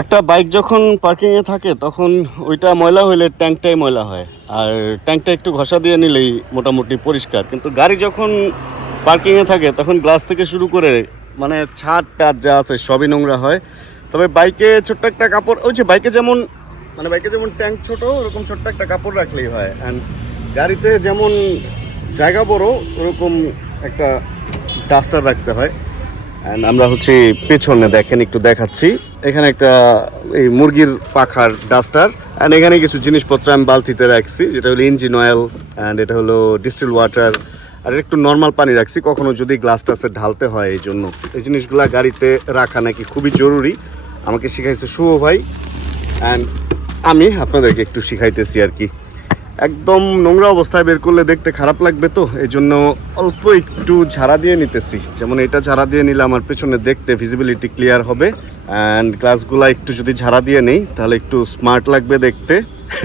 একটা বাইক যখন পার্কিংয়ে থাকে, তখন ওইটা ময়লা হইলে ট্যাঙ্কটাই ময়লা হয়। আর ট্যাঙ্কটা একটু ঘষা দিয়ে নিলেই মোটামুটি পরিষ্কার। কিন্তু গাড়ি যখন পার্কিংয়ে থাকে, তখন গ্লাস থেকে শুরু করে মানে ছাদ টাদ যা আছে, সবই নোংরা হয়। তবে বাইকে ছোট্ট একটা কাপড়, ওই যে বাইকে যেমন মানে বাইকে যেমন ট্যাঙ্ক ছোট, ওরকম ছোট্ট একটা কাপড় রাখলেই হয়। অ্যান্ড গাড়িতে যেমন জায়গা বড়, ওরকম একটা ডাস্টার রাখতে হয়। অ্যান্ড আমরা হচ্ছে পেছনে দেখেন, একটু দেখাচ্ছি। এখানে একটা, এই মুরগির পাখার ডাস্টার। অ্যান্ড এখানে কিছু জিনিসপত্র আমি বালতিতে রাখছি, যেটা হলো ইঞ্জিন অয়েল অ্যান্ড এটা হলো ডিস্টিল ওয়াটার আর একটু নর্মাল পানি রাখছি, কখনো যদি গ্লাস টাসে ঢালতে হয় এই জন্য। এই জিনিসগুলা গাড়িতে রাখা নাকি খুবই জরুরি। আমাকে শিখাইছে শুভ ভাই। অ্যান্ড আমি আপনাদেরকে একটু শিখাইতেছি আর কি। একদম নোংরা অবস্থায় বের করলে দেখতে খারাপ লাগবে তো এই জন্য অল্প একটু ঝাড়া দিয়ে নিতেছি। যেমন এটা ঝাড়া দিয়ে নিলে আমার পেছনে দেখতে ভিজিবিলিটি ক্লিয়ার হবে। অ্যান্ড গ্লাসগুলা একটু যদি ঝাড়া দিয়ে নেই, তাহলে একটু স্মার্ট লাগবে দেখতে।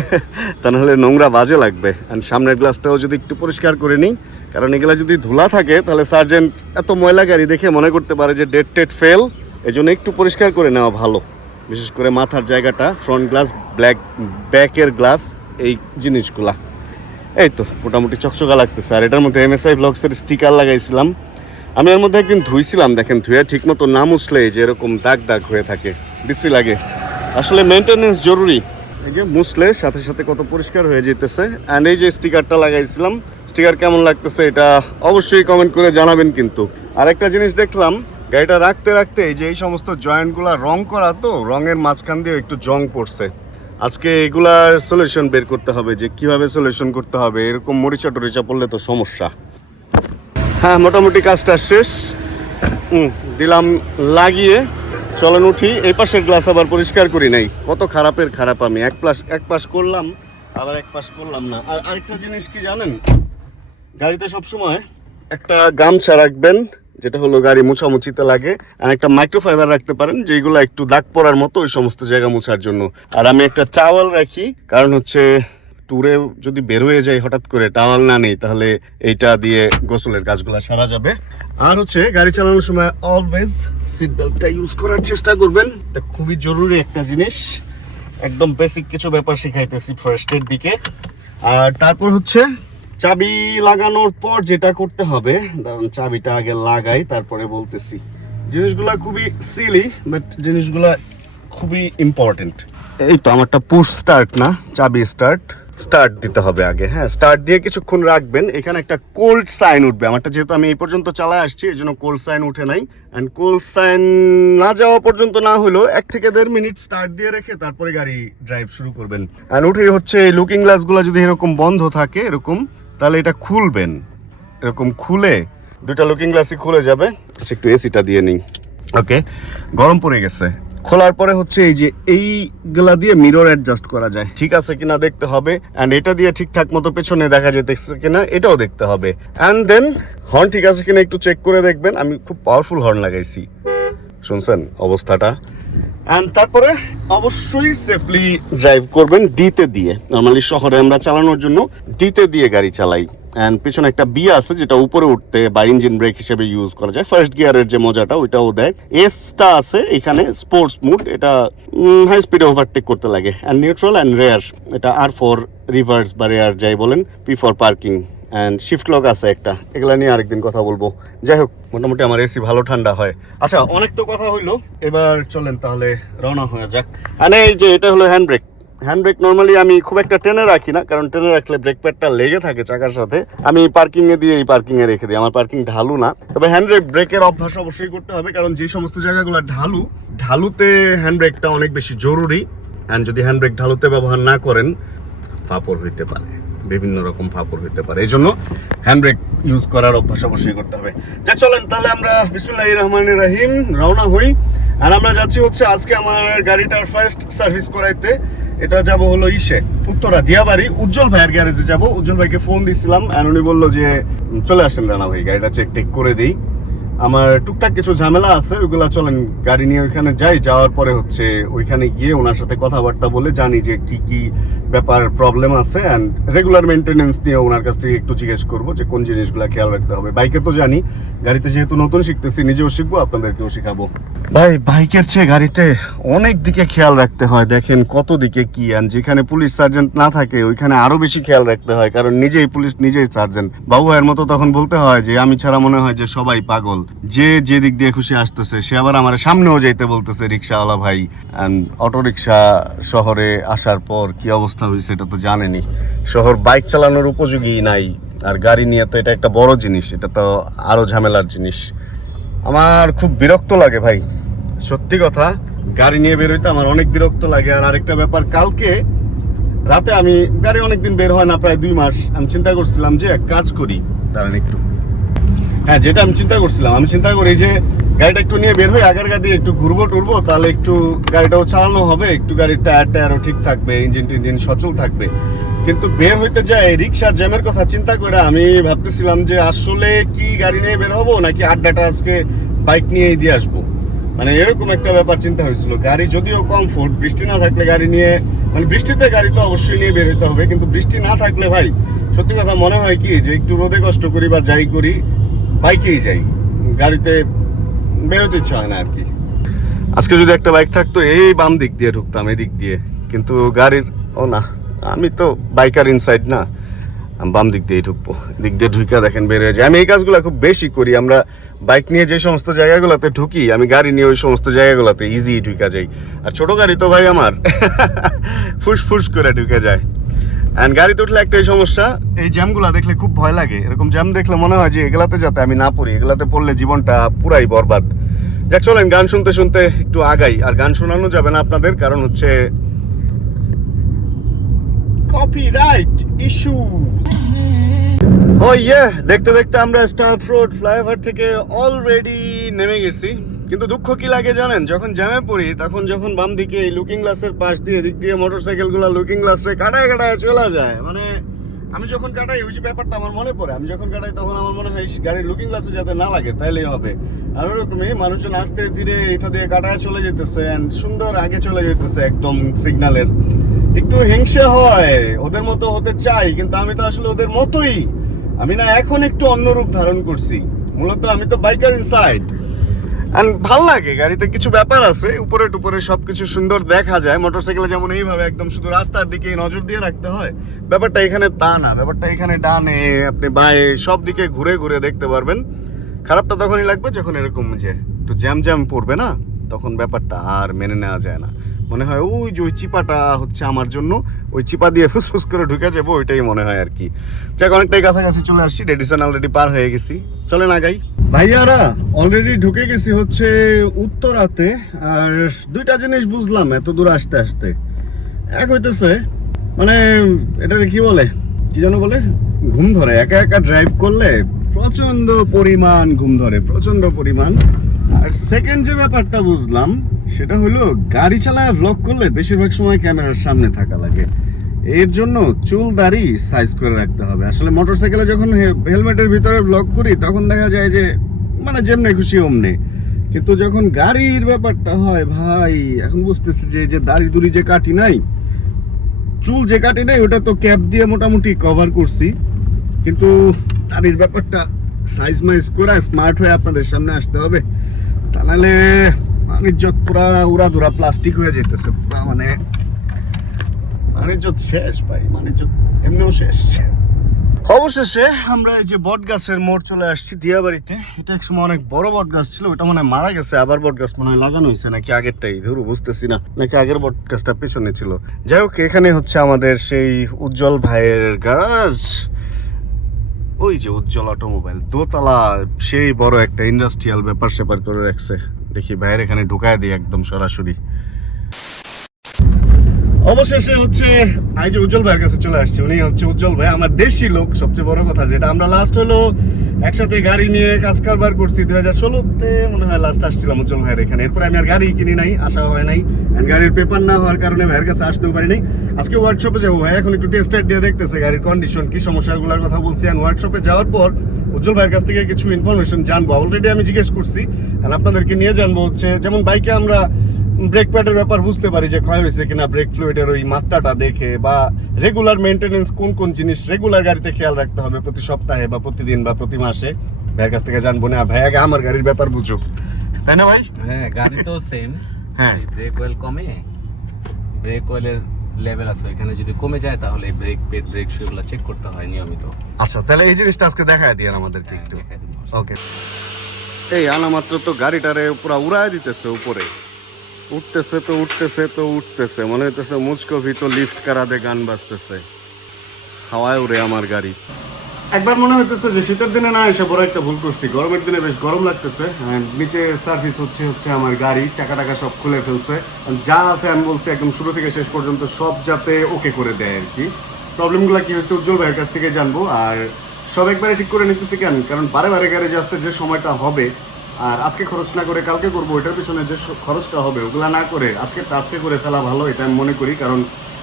তা নাহলে নোংরা বাজে লাগবে। অ্যান্ড সামনের গ্লাসটাও যদি একটু পরিষ্কার করে নিই, কারণ এগুলা যদি ধুলা থাকে, তাহলে সার্জেন্ট এত ময়লা গাড়ি দেখে মনে করতে পারে যে ডেট টেট ফেল এই জন্য একটু পরিষ্কার করে নেওয়া ভালো। বিশেষ করে মাথার জায়গাটা ফ্রন্ট গ্লাস ব্ল্যাক ব্যাকের গ্লাস এই জিনিসগুলা। এই তো মোটামুটি চকচকা লাগতেছে। আর এটার মধ্যে এমএসআই ব্লগসের স্টিকার লাগাইছিলাম। আমি এর মধ্যে একদিন ধুইছিলাম, দেখেন ধুয়ে ঠিক মতো না মুছলে যে এরকম দাগ দাগ হয়ে থাকে। বিশ্রী লাগে। আসলে মেনটেনেন্স জরুরি। এই যে মুছলে সাথে সাথে কত পরিষ্কার হয়ে যেতেছে। অ্যান্ড এই যে স্টিকারটা লাগাইছিলাম স্টিকার কেমন লাগতেছে এটা অবশ্যই কমেন্ট করে জানাবেন কিন্তু। আরেকটা জিনিস দেখলাম, গাড়িটা রাখতে রাখতে এই যে এই সমস্ত জয়েন্টগুলা রং করা তো, রঙের মাঝখান দিয়ে একটু জং পড়ছে। আজকে এগুলার সলিউশন বের করতে হবে যে কীভাবে সলিউশন করতে হবে। এরকম মরিচা টরিচা পড়লে তো সমস্যা। হ্যাঁ মোটামুটি কাজটা শেষ। দিলাম লাগিয়ে। চলেন উঠি। এই পাশের গ্লাস আবার পরিষ্কার করি নাই। কত খারাপের খারাপ আমি। এক পাশ এক পাশ করলাম, আবার এক পাশ করলাম না। আর আরেকটা জিনিস কি জানেন? গাড়িতে সবসময় একটা গামছা রাখবেন। যেটা হলো গাড়ি মুছামুছিতে লাগে, আর একটা মাইক্রোফাইবার রাখতে পারেন যেগুলো একটু দাগ পড়ার মতো ওই সমস্ত জায়গা মোছার জন্য। আর আমি একটা চাওয়াল রাখি, কারণ হচ্ছে ট্যুরে যদি বের হয়ে যাই হঠাৎ করে টাওয়াল না নেই, তাহলে এইটা দিয়ে গোসলের কাজগুলো সারা যাবে। আর হচ্ছে গাড়ি চালানোর সময় অলওয়েজ সিট বেল্টটা ইউজ করার চেষ্টা করবেন। এটা খুবই জরুরি একটা জিনিস। একদম বেসিক কিছু ব্যাপার শিখাইতেছি ফার্স্টের দিকে। আর তারপর হচ্ছে চাবি লাগানোর পর যেটা করতে হবে, দাঁড়ান চাবিটা আগে লাগাই, তারপরে বলতেছি। জিনিসগুলা খুবই সিলি বাট জিনিসগুলা খুবই ইম্পর্টেন্ট এই তো আমারটা পুশ স্টার্ট না, চাবি স্টার্ট স্টার্ট দিতে হবে আগে হ্যাঁ স্টার্ট দিয়ে কিছুক্ষণ রাখবেন। এখানে একটা কোল্ড সাইন উঠবে। আমারটা যেহেতু আমি এই পর্যন্ত চালায় আসছি, এই জন্য কোল্ড সাইন উঠে নাই। অ্যান্ড কোল্ড সাইন না যাওয়া পর্যন্ত না হলেও এক থেকে দেড় মিনিট স্টার্ট দিয়ে রেখে তারপরে গাড়ি ড্রাইভ শুরু করবেন। অ্যান্ড উঠে হচ্ছে লুকিং গ্লাসগুলো যদি এরকম বন্ধ থাকে, এরকম তাহলে এটা খুলবেন। এরকম খুলে দুটা লুকিং গ্লাসই খুলে যাবে। আচ্ছা একটু এসিটা দিয়ে নিই। ওকে গরম পড়ে গেছে। খোলার পরে হচ্ছে এই যে এইগুলা দিয়ে মিরর অ্যাডজাস্ট করা যায়। ঠিক আছে কিনা দেখতে হবে। অ্যান্ড এটা দিয়ে ঠিকঠাক মতো পেছনে দেখা যেতেছে কিনা, এটাও দেখতে হবে। অ্যান্ড দেন হর্ন ঠিক আছে কিনা একটু চেক করে দেখবেন। আমি খুব পাওয়ারফুল হর্ন লাগাইছি। শুনছেন অবস্থাটা? অ্যান্ড তারপরে অবশ্যই সেফলি ড্রাইভ করবেন ডিতে দিয়ে। নর্মালি শহরে আমরা চালানোর জন্য ডিতে দিয়ে গাড়ি চালাই। অ্যান্ড পিছনে একটা বি আছে যেটা উপরে উঠতে বা ইঞ্জিন ব্রেক হিসেবে ইউজ করা যায়। ফার্স্ট গিয়ারের যে মজাটা, ওইটাও দেয়। এসটা আছে এখানে স্পোর্টস মুড এটা হাই স্পিডে ওভারটেক করতে লাগে। অ্যান্ড নিউট্রাল অ্যান্ড রেয়ার এটা আর ফর রিভার্স বা রেয়ার যাই বলেন P for parking and shift lock আছে একটা। এগুলা নিয়ে আরেকদিন কথা বলব। যাই হোক, মোটামুটি আমার এসি ভালো ঠান্ডা হয়। আচ্ছা অনেক তো কথা হইল। এবার চলেন তাহলে রওনা হয়ে যাক। মানে এই যে, এটা হলো hand brake hand brake normally আমি খুব একটা টেনে রাখি না, কারণ টেনে রাখলে ব্রেক প্যাডটা লেগে থাকে চাকার সাথে। আমি পার্কিং এ দিয়ে এই পার্কিং এ রেখে দিই। আমার পার্কিং ঢালু না। তবে হ্যান্ড ব্রেক ব্রেকের অভ্যাস অবশ্যই করতে হবে, কারণ যে সমস্ত জায়গাগুলো ঢালু, ঢালুতে হ্যান্ড ব্রেকটা অনেক বেশি জরুরি। অ্যান্ড যদি হ্যান্ড ব্রেক ঢালুতে ব্যবহার না করেন, ফাপড় হইতে পারে। বিভিন্ন রকম ফাপড় হইতে পারে। এই জন্য হ্যান্ড ব্রেক ইউজ করার অভ্যাস অবশ্যই করতে হবে। যা চলেন, তাহলে আমরা বিসমুল্লাহ রহমান রাহিম রওনা হই। আর আমরা যাচ্ছি হচ্ছে আজকে আমার গাড়িটার ফার্স্ট সার্ভিস করাইতে। এটা যাব হলো ইসে, উত্তরা, দিয়াবাড়ি। উজ্জ্বল ভাইয়ের গ্যারেজে যাব। উজ্জ্বল ভাইকে ফোন দিছিলাম। আর উনি বলল যে চলে আসেন রানা ভাই, গাড়িটা চেক টেক করে দিই। আমার টুকটাক কিছু ঝামেলা আছে ওইগুলা চলেন গাড়ি নিয়ে ওইখানে যাই। যাওয়ার পরে হচ্ছে ওইখানে গিয়ে ওনার সাথে কথাবার্তা বলে জানি যে কি কি ব্যাপার প্রবলেম আছে অ্যান্ড রেগুলার মেনটেনেন্স নিয়ে ওনার কাছ থেকে একটু জিজ্ঞেস করব যে কোন জিনিসগুলো খেয়াল রাখতে হবে। বাইকে তো জানি, গাড়িতে যেহেতু নতুন শিখতেছি, নিজেও শিখব, আপনাদেরকেও শিখাবো। ভাই, বাইকের চেয়ে গাড়িতে অনেক দিকে খেয়াল রাখতে হয়। দেখেন কত দিকে কি আর যেখানে পুলিশ সার্জেন্ট না থাকে, ওইখানে আরও বেশি খেয়াল রাখতে হয়। কারণ নিজেই পুলিশ, নিজেই সার্জেন্ট বাবু ভাইয়ের মতো তখন বলতে হয় যে, আমি ছাড়া মনে হয় যে সবাই পাগল। যে যে দিক দিয়ে খুশি আসতেছে, সে আবার আমার সামনেও যাইতে বলতেছে, রিক্সাওয়ালা ভাই অ্যান্ড অটো রিক্সা শহরে আসার পর কি অবস্থা হয়েছে এটা তো জানেনি। শহর বাইক চালানোর উপযোগী নাই, আর গাড়ি নিয়ে তো এটা একটা বড় জিনিস, এটা তো আরও ঝামেলার জিনিস। আমার খুব বিরক্ত লাগে ভাই, সত্যি কথা, গাড়ি নিয়ে বের হইতে আমার অনেক বিরক্ত লাগে। আর আরেকটা ব্যাপার, কালকে রাতে আমি, গাড়ি অনেকদিন বের হয় না, প্রায় দুই মাস। আমি চিন্তা করছিলাম যে এক কাজ করি, দাঁড়ান একটু। হ্যাঁ যেটা আমি চিন্তা করছিলাম, আমি চিন্তা করি যে গাড়িটা একটু নিয়ে বের হই, আগের গাড়ি দিয়ে একটু ঘুরবো, টুরবো, তাহলে একটু গাড়িটাও চালানো হবে, একটু গাড়ির টায়ার টায়ারও ঠিক থাকবে, ইঞ্জিন টিঞ্জিন সচল থাকবে। কিন্তু বের হইতে যায় রিক্সার জ্যামের কথা চিন্তা করে আমি ভাবতেছিলাম যে আসলে কি গাড়ি নিয়ে বের হব, নাকি আড্ডাটা আজকে বাইক নিয়েই দিয়ে আসব? মানে এরকম একটা ব্যাপার চিন্তা হয়েছিল। গাড়ি যদিও কমফোর্ট বৃষ্টি না থাকলে গাড়ি নিয়ে মানে বৃষ্টিতে গাড়ি তো অবশ্যই নিয়ে বের হতে হবে, কিন্তু বৃষ্টি না থাকলে ভাই, সত্যি কথা মনে হয় কি, যে একটু রোদে কষ্ট করি বা যাই করি বাইকেই যাই। গাড়িতে বেরোতে ইচ্ছা হয় না আর কি। আজকে যদি একটা বাইক থাকতো, এই বাম দিক দিয়ে ঢুকতাম এই দিক দিয়ে। কিন্তু গাড়ির, ও না, আমি তো বাইকার ইনসাইড না বাম দিক দিয়েই ঢুকবো। দিক দিয়ে ঢুকে দেখেন বের হয়ে যায়। আমি এই কাজগুলো খুব বেশি করি। আমরা বাইক নিয়ে যে সমস্ত জায়গাগুলোতে ঢুকি, আমি গাড়ি নিয়ে ওই সমস্ত জায়গাগুলোতে ইজি ঢুকা যাই। আর ছোট গাড়ি তো ভাই আমার ফুস ফুস করে ঢুকে যায়। অ্যান্ড গাড়িতে উঠলে একটাই সমস্যা, এই জ্যামগুলো দেখলে খুব ভয় লাগে। এরকম জ্যাম দেখলে মনে হয় যে এগুলাতে যাতে আমি না পড়ি, এগুলাতে পড়লে জীবনটা পুরাই বরবাদ। যাক, চলেন, গান শুনতে শুনতে একটু আগাই। আর গান শোনানো যাবে না আপনাদের, কারণ হচ্ছে কপিরাইট ইস্যুস ও ইয়ে দেখতে দেখতে আমরা স্টাফ রোড ফ্লাইওভার থেকে অলরেডি নেমে গেছি। কিন্তু দুঃখ কি লাগে জানেন? যখন জ্যামে পড়ি, তখন যখন বাম দিকে এই লুকিং গ্লাসের পাশ দিয়ে, দিক দিয়ে মোটরসাইকেলগুলো লুকিং গ্লাসে কাটায় কাটায় চলে যায়। মানে আমি যখন কাটাই, ওই যে ব্যাপারটা আমার মনে পড়ে। আমি যখন কাটাই, তখন আমার মনে হয় গাড়ির লুকিং গ্লাসে যাতে না লাগে, তাইলেই হবে। আর ওরকমই, মানুষজন আস্তে ধীরে এটা দিয়ে কাটায় চলে যেতেছে অ্যান্ড সুন্দর আগে চলে যেতেছে একদম সিগন্যালের একটু হিংসে হয়, ওদের মতো হতে চাই, কিন্তু আমি তো আসলে ওদের মতোই। আমি না এখন একটু অন্য রূপ ধারণ করছি। মূলত আমি তো বাইকার ইনসাইড ভালো লাগে, গাড়িতে কিছু ব্যাপার আছে, উপরে টুপরে সবকিছু সুন্দর দেখা যায় মোটরসাইকেলে যেমন এইভাবে একদম শুধু রাস্তার দিকে নজর দিয়ে রাখতে হয়, ব্যাপারটা এখানে তা না, ব্যাপারটা এখানে ডানে, আপনি বাঁয়ে সব দিকে ঘুরে ঘুরে দেখতে পারবেন। খারাপটা তখনই লাগবে যখন এরকম যে একটু জ্যাম জ্যাম পড়বে না, তখন ব্যাপারটা আর মেনে নেওয়া যায় না। মনে হয়, ওই যে ওই চিপাটা হচ্ছে আমার জন্য, ওই চিপা দিয়ে ফুসফুস করে ঢুকে যাব, ওইটাই মনে হয় আর কি। যাক, অনেকটাই কাছাকাছি চলে আসছি রেডিসন অলরেডি পার হয়ে গেছি। চলে না গাই? ভাইয়ারা অলরেডি ঢুকে গেছি হচ্ছে উত্তরাতে, আর দুইটা জিনিস বুঝলাম এত দূর আসতে আসতে। এক হইতেছে মানে এটাকে কি বলে? কি যেন বলে? ঘুম ধরে। একা একা ড্রাইভ করলে প্রচণ্ড পরিমাণ ঘুম ধরে প্রচণ্ড পরিমাণ। আর সেকেন্ড যে ব্যাপারটা বুঝলাম সেটা হলো গাড়ি চালায় ভ্লগ করলে বেশিরভাগ সময় ক্যামেরার সামনে থাকা লাগে। এর জন্য চুল দাড়ি সাইজ করে রাখতে হবে। আসলে মোটরসাইকেলে যখন হেলমেটের ভিতরে ব্লগ করি, তখন দেখা যায় যে মানে যেমনে খুশি অমনে। কিন্তু যখন গাড়ির ব্যাপারটা হয়, ভাই, এখন বুঝতেছি যে যে দাড়ি দুড়ি যে কাটি নাই, চুল যে কাটি নাই, ওটা তো ক্যাপ দিয়ে মোটামুটি কভার করছি। কিন্তু দাড়ির ব্যাপারটা সাইজ মাইজ করে স্মার্ট হয়ে আপনাদের সামনে আসতে হবে। তা নাহলে বাণিজ্যত পুরা উড়া ধুরা প্লাস্টিক হয়ে যেতেছে পুরা মানে বাণিজ্যত শেষ ভাই বাণিজ্য এমনিও শেষ। অবশেষে আমরা এই যে বট গাছের মোড় চলে আসছি দিয়াবাড়িতে। এটা এক সময় অনেক বড় বট গাছ ছিল, ওটা মনে মারা গেছে, আবার বট গাছ মনে হয় লাগানো হয়েছে নাকি আগেরটাই, ধরু, বুঝতেছি না, নাকি আগের বট গাছটা পেছনে ছিল। যাই হোক, এখানে হচ্ছে আমাদের সেই উজ্জ্বল ভাইয়ের গ্যারাজ ওই যে উজ্জ্বল অটোমোবাইল দোতলা, সেই বড় একটা ইন্ডাস্ট্রিয়াল ব্যাপার স্যাপার করে রাখছে। দেখি ভাইয়ের এখানে ঢুকায় দিই একদম সরাসরি। অবশেষে হচ্ছে আই যে উজ্জ্বল ভাইয়ের কাছে চলে আসছি, উনি হচ্ছে উজ্জ্বল ভাই, আমার দেশি লোক, সবচেয়ে বড় কথা যেটা। আমরা লাস্ট হলো একসাথে গাড়ি নিয়ে কাজ কারবার করছি, দুই হাজার ষোলোতে মনে হয় লাস্ট আসছিলাম উজ্জ্বল ভাইয়ের এখানে। এরপরে আমি আর গাড়ি কিনি নাই আসা হয় নাই। গাড়ির পেপার না হওয়ার কারণে ভাইয়ের কাছে আসতেও পারি নাই। আজকে ওয়ার্কশপে যাব ভাই, এখন একটু টেস্টার দিয়ে দেখতেছে গাড়ির কন্ডিশন কি সমস্যাগুলোর কথা বলছি। আর ওয়ার্কশপে যাওয়ার পর উজ্জ্বল ভাইয়ের কাছ থেকে কিছু ইনফরমেশন জানব। অলরেডি আমি জিজ্ঞেস করছি আর আপনাদেরকে নিয়ে জানব হচ্ছে যেমন বাইকে আমরা ব্রেক প্যাডের ব্যাপার বুঝতে পারি যে ক্ষয় হয়েছে কিনা ব্রেক ফ্লুইডের ওই মাত্রাটা দেখে বা রেগুলার মেনটেনেন্স কোন কোন জিনিস রেগুলার গাড়িতে খেয়াল রাখতে হবে প্রতি সপ্তাহে বা প্রতিদিন বা প্রতি মাসে? ভাইয়ের কাছ থেকে জানব না। ভাই আগে আমার গাড়ির ব্যাপার বুঝুক। তাই না ভাই? হ্যাঁ গাড়ি তো সেম হ্যাঁ। ব্রেক অয়েল কমে ব্রেক অয়েলের লেভেল আছে ওইখানে যদি কমে যায় তাহলে ব্রেক পেড ব্রেক শুগুলো চেক করতে হয় নিয়মিত। আচ্ছা তাহলে এই জিনিসটা আজকে দেখায় দিয়েন আমাদেরকে হ্যাঁ, একটু। ওকে এই আনা মাত্র তো গাড়িটারে পুরো উড়ায় দিতেছে উপরে। উঠতেছে তো উঠতেছে তো উঠতেছে। মনে হইতেছে মুচকো ভিতো লিফট করাতে গান বাজতেছে। হাওয়ায় উড়ে আমার গাড়ি। একবার মনে হইতেছে যে শীতের দিনে না এসে বড় একটা ভুল করছি। গরমের দিনে বেশ গরম লাগতেছে। নিচে সার্ভিস হচ্ছে হচ্ছে আমার গাড়ি চাকা টাকা সব খুলে ফেলছে। যা আছে আমি বলছি একদম শুরু থেকে শেষ পর্যন্ত সব যাতে ওকে করে দেয় আর কি। প্রবলেমগুলো কি হয়েছে উজ্জ্বল ভাইয়ের কাছ থেকে জানব। আর সব একবারে ঠিক করে নিতেছি কেন? কারণ বারে বারে গ্যারেজে আসতে যে সময়টা হবে, আর আজকে খরচ না করে কালকে করব ওইটার পিছনে যে খরচটা হবে, ওগুলা না করে আজকে আজকে করে ফেলা ভালো, এটা আমি মনে করি। কারণ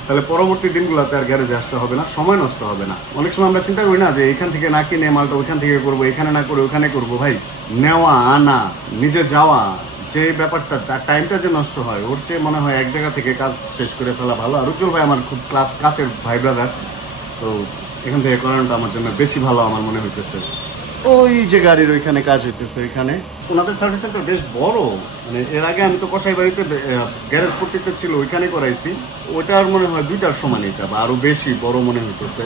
তাহলে পরবর্তী দিনগুলোতে আর গ্যারেজে আসতে হবে না, সময় নষ্ট হবে না। অনেক সময় আমরা চিন্তা করি না যে এখান থেকে না কিনে মালটা ওইখান থেকে করব, এখানে না করে ওখানে করব। ভাই, নেওয়া, আনা, নিজে যাওয়া, যে ব্যাপারটা টাইমটা যে নষ্ট হয়, ওর চেয়ে মনে হয় এক জায়গা থেকে কাজ শেষ করে ফেলা ভালো। আর উজ্জ্বল ভাই আমার খুব ক্লাস কাছের ভাই ব্রাদার তো এখান থেকে করানোটা আমার জন্য বেশি ভালো আমার মনে হইতেছে। ওই যে গাড়ির ওইখানে কাজ হইতেছে, ওইখানে। ওনাদের সার্ভিস সেন্টার বেশ বড়। মানে এর আগে আমি তো কষাই বাড়িতে গ্যারেজ পট্টিতে ছিল, ওইখানে করাইছি। ওইটার মনে হয় দুইটার সমান এটা, বা আরও বেশি, বড় মনে হইতেছে।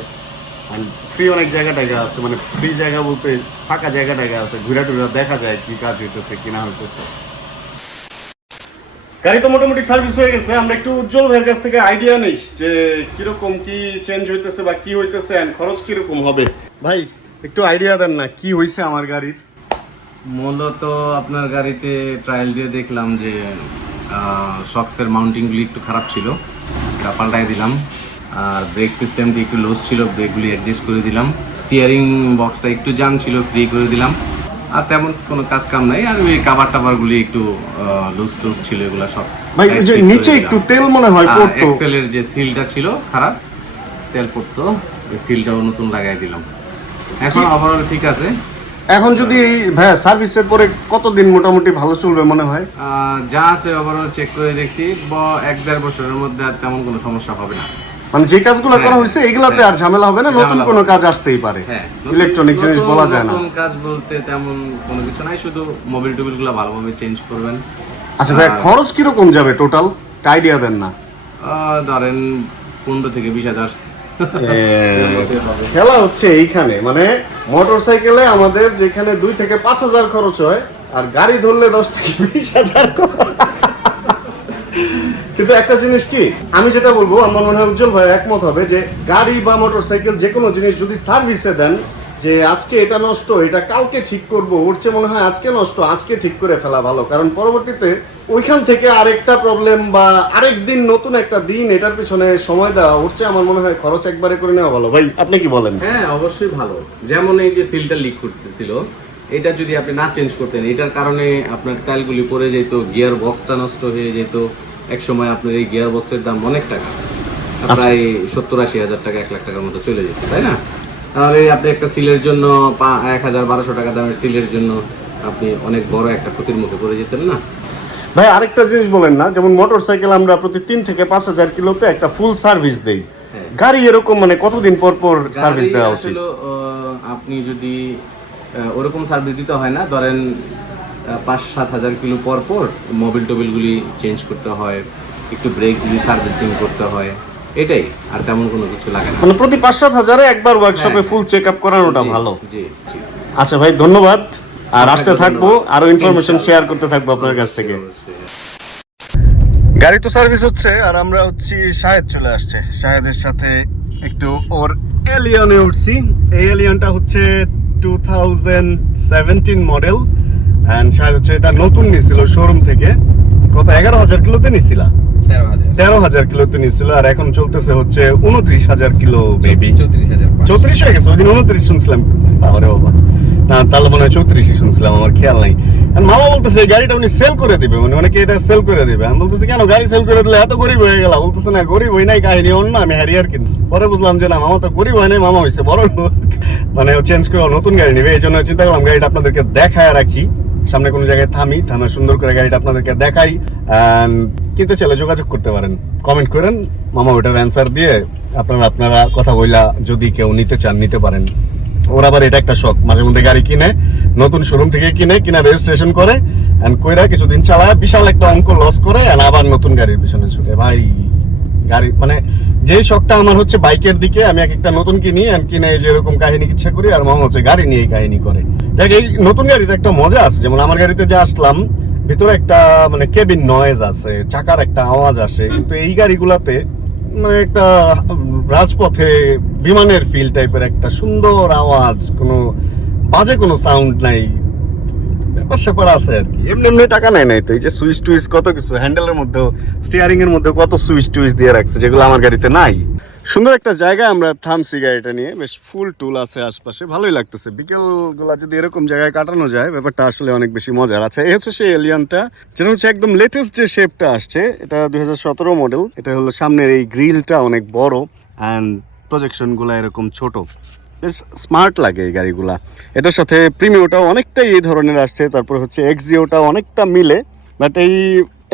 ফ্রি অনেক জায়গা টায়গা আছে মানে ফ্রি জায়গা বলতে ফাঁকা জায়গা টায়গা আছে, ঘুরা টুরা দেখা যায় কি কাজ হইতেছে, কি না হইতেছে। গাড়ি তো মোটামুটি সার্ভিস হয়ে গেছে, আমরা একটু উজ্জ্বল ভাইয়ের কাছ থেকে আইডিয়া নেই যে কীরকম কি চেঞ্জ হইতেছে বা কি হইতেছে খরচ কীরকম হবে। ভাই একটু আইডিয়া দেন না কি হয়েছে আমার গাড়ির? মূলত আপনার গাড়িতে ট্রায়াল দিয়ে দেখলাম যে শক্সের মাউন্টিংগুলি একটু খারাপ ছিল। এটা পাল্টাই দিলাম। আর ব্রেক সিস্টেমটি একটু লুজ ছিল ব্রেকগুলি অ্যাডজাস্ট করে দিলাম। স্টিয়ারিং বক্সটা একটু জাম ছিল ফ্রি করে দিলাম। আর তেমন কোনো কাজ কাম নাই। আর ওই কাভার টাভারগুলি একটু লুজ টুজ ছিল এগুলো সব ভাই যে নিচে একটু তেল মনে হয় পড়তো। এক্সেলের যে সিলটা ছিল খারাপ তেল পড়তো। ওই সিলটাও নতুন লাগাই দিলাম। এখন ওভারঅল ঠিক আছে? এখন যদি এই ভাই সার্ভিসের পরে কতদিন মোটামুটি ভালো চলবে মনে হয়? যা আছে ওভারঅল চেক করে দেখছি ব- এক দেড় বছরের মধ্যে আর তেমন কোনো সমস্যা হবে না। মানে যে কাজগুলো করা হ্যাঁ, হয়েছে এগুলাতে হ্যাঁ। আর ঝামেলা হবে না নতুন কোনো কাজ আসতেই পারে। হ্যাঁ ইলেকট্রনিক জিনিস বলা যায় না। নতুন কাজ বলতে তেমন কোনো কিছু নাই শুধু মোবাইল টোবিলগুলো ভালোভাবে চেঞ্জ করবেন। আচ্ছা ভাই খরচ কীরকম যাবে টোটাল আইডিয়া দেন না। ধরেন পনেরো থেকে বিশ হাজার। খেলা হচ্ছে এইখানে। মানে মোটর সাইকেলে আমাদের যেখানে দুই থেকে পাঁচ হাজার খরচ হয়, আর গাড়ি ধরলে দশ থেকে বিশ হাজার কিন্তু একটা জিনিস কি, আমি যেটা বলব, আমার মনে হয় উজ্জ্বল ভাই একমত হবে যে গাড়ি বা মোটর সাইকেল যে কোনো জিনিস যদি সার্ভিসে দেন যে আজকে এটা নষ্ট এটা কালকে ঠিক করব ওর চেয়ে মনে হয় আজকে নষ্ট আজকে ঠিক করে ফেলা ভালো। কারণ পরবর্তীতে ওইখান থেকে আরেকটা প্রবলেম বা আরেক দিন নতুন একটা দিন এটার পিছনে সময় দেওয়া ওর চেয়ে আমার মনে হয় খরচ একবারে করে নেওয়া ভালো। ভাই আপনি কি বলেন? হ্যাঁ অবশ্যই ভালো। যেমন এই যে সিলটা লিক করতেছিল এটা যদি আপনি না চেঞ্জ করতেন এটার কারণে আপনার তেলগুলি পড়ে যেত গিয়ার বক্সটা নষ্ট হয়ে যেত। এক সময় আপনার এই গিয়ার বক্সের দাম অনেক টাকা প্রায় সত্তর আশি হাজার টাকা এক লাখ টাকার মতো চলে যেত তাই না? তাহলে আপনি একটা সিলের জন্য এক হাজার বারোশো টাকা দামের সিলের জন্য আপনি অনেক বড় একটা ক্ষতির মুখে পড়ে যেতেন না? ভাই আরেকটা জিনিস বলেন না যেমন মোটর সাইকেল আমরা প্রতি তিন থেকে পাঁচ হাজার কিলোতে একটা ফুল সার্ভিস দেই। হ্যাঁ। গাড়ি এরকম মানে কতদিন পর পর সার্ভিস দেওয়া উচিত? আপনি যদি ওরকম সার্ভিস দিতে হয় না ধরেন পাঁচ সাত হাজার কিলো পর পর মোবিল টোবিলগুলি চেঞ্জ করতে হয় একটু ব্রেকগুলি সার্ভিসিং করতে হয়। এটাই আর তেমন কোনো কিছু লাগে না। মানে প্রতি পাঁচ সাত হাজারে একবার ওয়ার্কশপে। ফুল চেক আপ করানোটা ভালো। জি জি। আচ্ছা ভাই ধন্যবাদ। আর আসতে থাকব। আরও ইনফরমেশন শেয়ার করতে থাকব আপনার কাছ থেকে। গাড়ি তো সার্ভিস হচ্ছে আর আমরা হচ্ছি শাহেদ চলে আসছে। শাহেদের সাথে একটু ওর এলিয়নে উঠছি। এই এলিয়নটা হচ্ছে two thousand seventeen model and Shahed হচ্ছে এটা নতুন নিছিল শোরুম থেকে। কত? এগারো হাজার কিলোতে নিছিলা। তেরো হাজার। হাজার কিলোতে আর এখন চলতেছে হচ্ছে উনত্রিশ হাজার কিলো মেবি চৌত্রিশ হয়ে গেছে ওই দিন উনত্রিশ শুনছিলাম। বাবারে বাবা। না তাহলে মনে হয় চৌত্রিশই শুনছিলাম আমার খেয়াল নাই। আর মামা বলতেছে এই গাড়িটা উনি সেল করে দিবে। মানে অনেকে এটা সেল করে দিবে। আমি বলতেছি কেন গাড়ি সেল করে দিলে এত গরিব হয়ে গেল বলতেছে না গরিব হই নাই কাহিনী অন্য আমি হ্যারিয়ার কিনি। পরে বুঝলাম যে না মামা তো গরিব হয় নাই মামা হয়েছে বড় মানে চেঞ্জ করে নতুন গাড়ি নেবে এই জন্য চিন্তা করলাম গাড়িটা আপনাদেরকে দেখায় রাখি। সামনে কোনো জায়গায় থামি থামে সুন্দর করে গাড়িটা আপনাদেরকে দেখাই। কিনতে চাইলে যোগাযোগ করতে পারেন। কমেন্ট করেন, মামা ওটার অ্যান্সার দিয়ে আপনারা আপনারা কথা বইলা যদি কেউ নিতে চান, নিতে পারেন। ওর আবার এটা একটা শখ, মাঝে মধ্যে গাড়ি কিনে, নতুন শোরুম থেকে কিনে, কিনা রেজিস্ট্রেশন করে এন্ড কইরা কিছুদিন চালায় বিশাল একটা অঙ্ক লস করে, and আবার নতুন গাড়ির পিছনে ছুটে। ভাই, গাড়ি মানে যেই শখটা আমার হচ্ছে বাইকের দিকে, আমি এক একটা নতুন কিনি, and কিনে এই যে এরকম কাহিনী ইচ্ছা করি, আর মামা হচ্ছে গাড়ি নিয়ে কাহিনী করে। দেখ, এই নতুন গাড়িতে একটা মজা আছে, যেমন আমার গাড়িতে যে আসলাম ভিতরে একটা মানে কেবিন নয়েজ আছে, চাকার একটা আওয়াজ আসে, কিন্তু এই গাড়িগুলাতে মানে একটা রাজপথে বিমানের ফিল টাইপের একটা সুন্দর আওয়াজ, কোনো বাজে কোনো সাউন্ড নাই। ব্যাপার স্যাপার আছে আর কি। এমনি এমনি টাকা নেয় নাই তো, এই যে সুইচ টুইচ কত কিছু হ্যান্ডেলের মধ্যে স্টিয়ারিং এর মধ্যে কত সুইচ টুইচ দিয়ে রাখছে, যেগুলো আমার গাড়িতে নাই। সুন্দর একটা জায়গায় আমরা থামছি গাড়িটা নিয়ে। বেশ ফুল টুল আছে আশপাশে, ভালোই লাগতেছে। বিকেলগুলা যদি এরকম জায়গায় কাটানো যায়, ব্যাপারটা আসলে অনেক বেশি মজার। আছে এই হচ্ছে সেই এলিয়ানটা, যেটা হচ্ছে একদম লেটেস্ট যে শেপটা আসছে, এটা দুই মডেল এটা হলো সামনের এই গ্রিলটা অনেক বড় অ্যান্ড প্রজেকশনগুলা এরকম ছোট। বেশ স্মার্ট লাগে এই গাড়িগুলা। এটার সাথে প্রিমিওটাও অনেকটাই এই ধরনের আসছে, তারপর হচ্ছে এক্সিওটা অনেকটা মিলে। বাট এই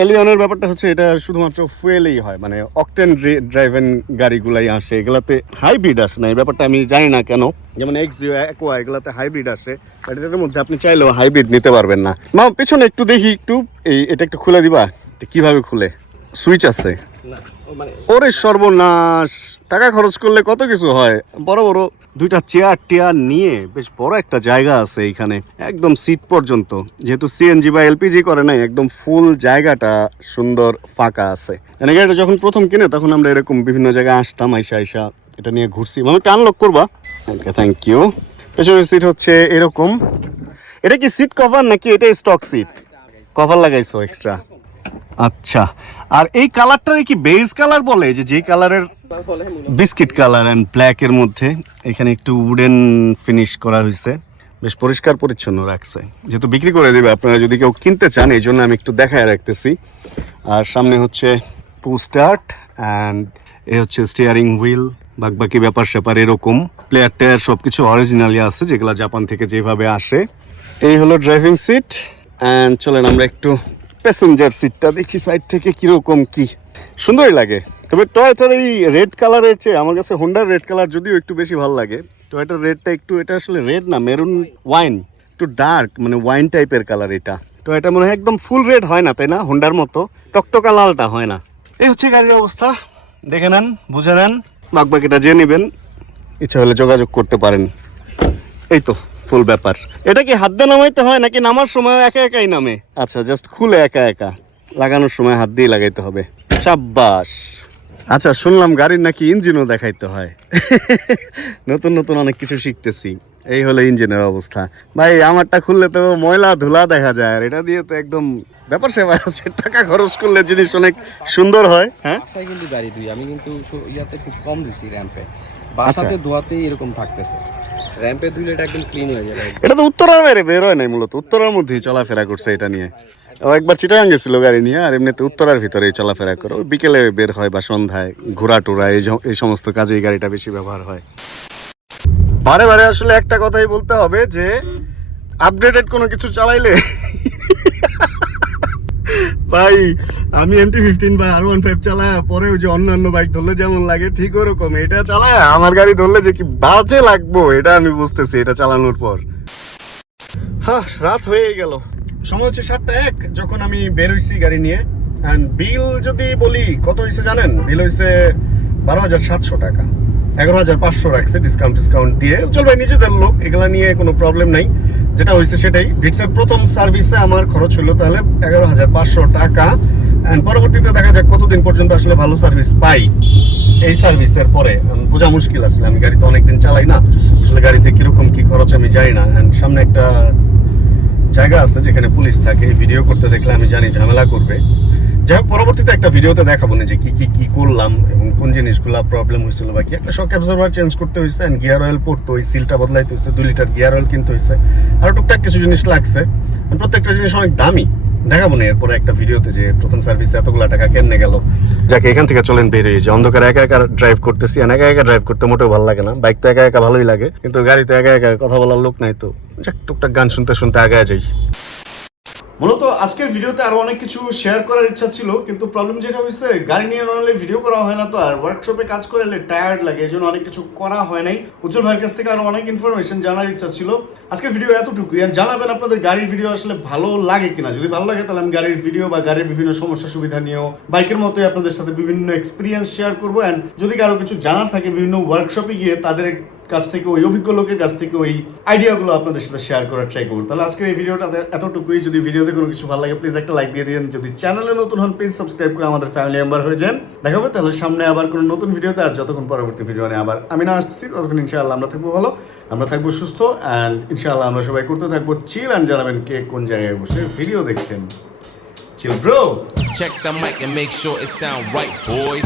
এলিয়নের ব্যাপারটা হচ্ছে এটা শুধুমাত্র ফুয়েলেই হয় মানে অকটেন ড্রাইভেন গাড়িগুলাই আসে, এগুলাতে হাইব্রিড আসে না, এই ব্যাপারটা আমি জানি না কেন। যেমন এক্সিও অ্যাকোয়া এগুলাতে হাইব্রিড আসে এটার মধ্যে আপনি চাইলেও হাইব্রিড নিতে পারবেন না। মা, পেছনে একটু দেখি, একটু, এই, এটা একটু খুলে দিবা? কীভাবে খুলে? সুইচ আছে? না। ওরে সর্বনাশ। টাকা খরচ করলে কত কিছু হয়? বড় বড় দুইটা চেয়ার টেয়ার নিয়ে বেশ বড় একটা জায়গা আছে এইখানে একদম সিট পর্যন্ত। যেহেতু সিএনজি বা এলপিজি করে নাই, একদম ফুল জায়গাটা সুন্দর ফাঁকা আছে। মানে গাড়িটা যখন প্রথম কিনে, তখন আমরা এরকম বিভিন্ন জায়গায় আসতাম, আইসা আইসা এটা নিয়ে ঘুরছি। মানে আনলক করবা? ওকে থ্যাংক ইউ পেছনের সিট হচ্ছে এরকম। এটা কি সিট কভার নাকি এটা স্টক সিট কভার লাগাইছো এক্সট্রা আচ্ছা। আর এই কালারটারে কি বেজ কালার বলে? যে যেই কালারের বিস্কিট কালার অ্যান্ড ব্ল্যাক এর মধ্যে এখানে একটু উডেন ফিনিশ করা হয়েছে। বেশ পরিষ্কার পরিচ্ছন্ন রাখছে। যেহেতু বিক্রি করে দেবে, আপনারা যদি কেউ কিনতে চান, এই জন্য আমি একটু দেখায় রাখতেছি। আর সামনে হচ্ছে পু স্টার্ট অ্যান্ড এ হচ্ছে স্টিয়ারিং হুইল বাকি ব্যাপার স্যাপার এরকম। প্লেয়ার টায়ার সব কিছু অরিজিনালি আছে, যেগুলো জাপান থেকে যেভাবে আসে। এই হলো ড্রাইভিং সিট অ্যান্ড চলেন আমরা একটু প্যাসেঞ্জার সিটটা দেখি সাইড থেকে কীরকম কি। সুন্দরই লাগে। তবে টয়টার এই রেড কালারের চেয়ে আমার কাছে হোন্ডার রেড কালার যদিও একটু বেশি ভালো লাগে টয়টার রেডটা একটু এটা আসলে রেড না মেরুন ওয়াইন একটু ডার্ক মানে ওয়াইন টাইপের কালার এটা। তো এটা মনে হয় একদম ফুল রেড হয় না, তাই না? হোন্ডার মতো। টকটকা লালটা হয় না। এই হচ্ছে গাড়ির অবস্থা। দেখে নেন, বুঝে নেন বাকিটা জেনে নেবেন। ইচ্ছা হলে যোগাযোগ করতে পারেন। এই তো। ফুল ব্যাপার। এটা কি হাত দিয়ে নামাইতে হয় নাকি নামার সময় একা একাই নামে? আচ্ছা জাস্ট খুলে একা একা। লাগানোর সময় হাত দিয়ে লাগাইতে হবে। সাব্বাস। আচ্ছা শুনলাম গাড়ির নাকি ইঞ্জিনও দেখাইতে হয়। নতুন নতুন অনেক কিছু শিখতেছি। এই হলো ইঞ্জিনের অবস্থা। ভাই আমারটা খুললে তো ময়লা ধুলা দেখা যায় আর এটা দিয়ে তো একদম ব্যাপার সেবার আছে। টাকা খরচ করলে জিনিস অনেক সুন্দর হয় হ্যাঁ? কিন্তু গাড়ি ধুই আমি কিন্তু ইয়াতে খুব কম ধুইছি র্যাম্পে। বাসাতে ধোয়াতেই এরকম থাকতেছে। র্যাম্পে ধুইলে এটা একদম ক্লিন হয়ে যাবে। এটা তো উত্তরার বাইরে বের হয় নাই মূলত। উত্তরার মধ্যেই চলাফেরা করছে এটা নিয়ে। একবার চিটাগাং গেছিল গাড়ি নিয়ে, আর এমনিতে উত্তরার ভিতরেই চলাফেরা করে। বিকেলে বের হয় বা সন্ধ্যায় ঘোরা টোরা এই সমস্ত কাজে এই গাড়িটা বেশি ব্যবহার হয়। বারে বারে আসলে একটা কথাই বলতে হবে যে আপডেটেড কোনো কিছু চালাইলে ভাই, আমি এমটি ফিফটিন বা আর ওয়ান ফাইভ চালায়, পরে ওই যে অন্যান্য বাইক ধরলে যেমন লাগে, ঠিক ওরকম। এটা চালায়, আমার গাড়ি ধরলে যে কি বাজে লাগবো, এটা আমি বুঝতেছি, এটা চালানোর পর। হ্যাঁ রাত হয়ে গেল। সময় হচ্ছে সাতটা এক, যখন আমি বের হইছি গাড়ি নিয়ে। অ্যান্ড বিল যদি বলি, কত হয়েছে জানেন? বিল হয়েছে বারো হাজার সাতশো টাকা। এগারো হাজার পাঁচশো রাখছে ডিসকাউন্ট ডিসকাউন্ট দিয়ে। চল ভাই, নিজেদের লোক, এগুলা নিয়ে কোনো প্রবলেম নাই। যেটা হয়েছে সেটাই। ভিটসের প্রথম সার্ভিসে আমার খরচ হলো তাহলে এগারো হাজার পাঁচশো টাকা। অ্যান্ড পরবর্তীতে দেখা যাক কতদিন পর্যন্ত আসলে ভালো সার্ভিস পাই এই সার্ভিসের পরে। বোঝা মুশকিল আসলে, আমি গাড়িতে অনেকদিন চালাই না। আসলে গাড়িতে কীরকম কি খরচ আমি জানি না। অ্যান্ড সামনে একটা জায়গা আছে যেখানে পুলিশ থাকে ভিডিও করতে দেখলে আমি জানি ঝামেলা করবে। যাই হোক পরবর্তীতে একটা ভিডিওতে দেখাবো না যে কি কি কি করলাম এবং কোন জিনিসগুলো প্রবলেম হয়েছিল বা কি। একটা শক অ্যাবজর্ভার চেঞ্জ করতে হয়েছে অ্যান্ড গিয়ার অয়েল পড়তো ওই সিলটা বদলাইতে হয়েছে, দুই লিটার গিয়ার অয়েল কিনতে হয়েছে। আর টুকটাক কিছু জিনিস লাগছে। প্রত্যেকটা জিনিস অনেক দামি। দেখাবো না এরপরে একটা ভিডিওতে যে প্রথম সার্ভিসে এতগুলা টাকা কেমনে গেল। যাকে, এখান থেকে চলেন বের হয়ে যে অন্ধকারে একা একা ড্রাইভ করতেছি আর একা একা ড্রাইভ করতে মোটেও ভালো লাগে না। বাইক তো একা একা ভালোই লাগে, কিন্তু গাড়িতে একা একা কথা বলার লোক নাই তো। যাক, টুকটাক গান শুনতে শুনতে আগে যাই। মূলত আজকের ভিডিওতে আরও অনেক কিছু শেয়ার করার ইচ্ছা ছিল, কিন্তু প্রবলেম যেটা হয়েছে, গাড়ি নিয়ে নর্মালি ভিডিও করা হয় না তো, আর ওয়ার্কশপে কাজ করলে টায়ার্ড লাগে, এই জন্য অনেক কিছু করা হয় নাই। উজ্জ্বল ভাইয়ের কাছ থেকে আরও অনেক ইনফরমেশন জানার ইচ্ছা ছিল। আজকের ভিডিও এতটুকুই, আর জানাবেন আপনাদের গাড়ির ভিডিও আসলে ভালো লাগে কিনা? যদি ভালো লাগে, তাহলে আমি গাড়ির ভিডিও বা গাড়ির বিভিন্ন সমস্যা সুবিধা নিয়েও বাইকের মতোই আপনাদের সাথে বিভিন্ন এক্সপিরিয়েন্স শেয়ার করব। অ্যান্ড যদি কারও কিছু জানার থাকে, বিভিন্ন ওয়ার্কশপে গিয়ে তাদের কাছ থেকে ওই অভিজ্ঞ লোকের কাছ থেকে ওই আইডিয়াগুলো আপনাদের সাথে শেয়ার করার ট্রাই করব। তাহলে আজকের এই ভিডিওটা এতটুকুই। যদি ভিডিওতে কোনো কিছু ভালো লাগে প্লিজ একটা লাইক দিয়ে দিন। যদি চ্যানেলে নতুন হন প্লিজ সাবস্ক্রাইব করে আমাদের ফ্যামিলি মেম্বার হয়ে যান। দেখাবো তাহলে সামনে আবার কোনো নতুন ভিডিওতে আর যতক্ষণ পরবর্তী ভিডিও নিয়ে আবার আমি না আসতেছি ততক্ষণ ইনশাআল্লাহ আমরা থাকব ভালো আমরা থাকব সুস্থ অ্যান্ড ইনশাআল্লাহ আমরা সবাই করতে থাকব চিল অ্যান্ড জানাবেন কে কোন জায়গায় বসে ভিডিও দেখছেন? Chill bro Check the mic and make sure it sound right, boys.